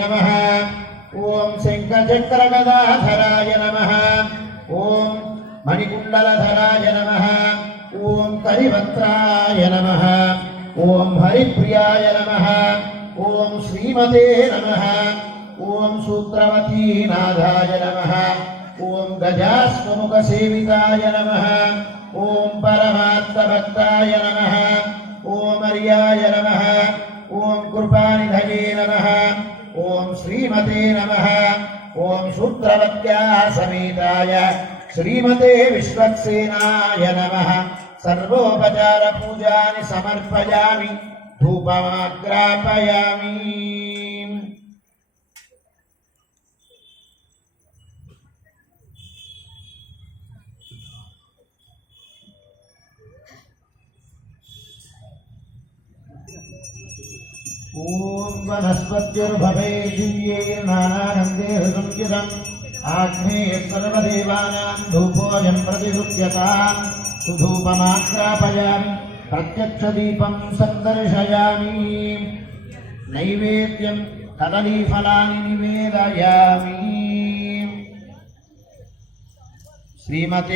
नमः ॐ शङ्खचक्रगदाधराय नमः ॐ मणिकुण्डलधराय नमः ॐ करिवक्त्राय नमः ॐ हरिप्रियाय नमः ॐ श्रीमते नमः ॐ सूत्रवतीनाथाय नमः ॐ गजास्वमुखसेविताय नमः ॐ परमात्मभक्ताय नमः ॐ अर्याय नमः ॐ कृपानिधये नमः ॐ श्रीमते नमः ॐ सूत्रवत्याः समेताय श्रीमते विश्वक्सेनाय नमः सर्वोपचारपूजानि समर्पयामि धूपमाग्रापयामि ॐ वनस्पत्युर्भवे दिव्ये नानानन्दे हृदुञ्जितम् आग्नेये सर्वदेवानां धूपोऽयं प्रतिगृह्यताम् सुधूपमाग्रापयामि प्रत्यक्षदीपं सन्दर्शयामि नैवेद्यं कदलीफलानि निवेदयामि श्रीमते